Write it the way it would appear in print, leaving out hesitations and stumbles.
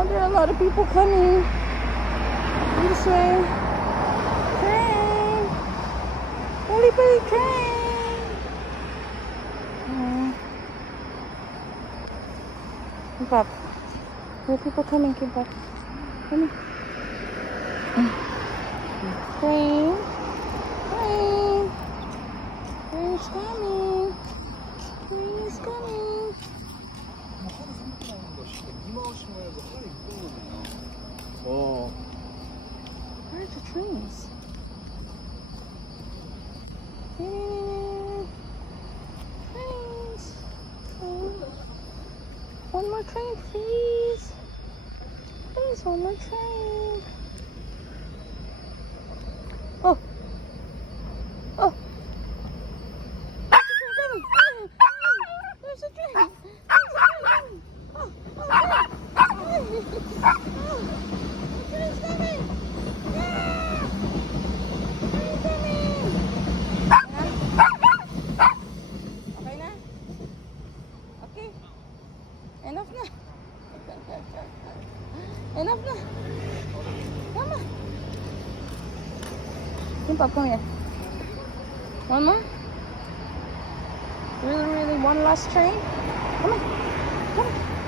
Oh, there are a lot of people coming. This way. Train. Little bitty train. Keep up. There are people coming. Keep up. Come here. Train. Train. Train's coming. Train is coming. 어. Where are the trains? Trains. One more train, please. Please, one more train. Oh. Oh. There's a train coming. There's a train coming. Oh, oh, the train's coming. Yeah. Train coming. Okay na? Okay. Enough na. Enough na. Come on. Kimbap, come here. One more? Really, one last train? Come on. Come on.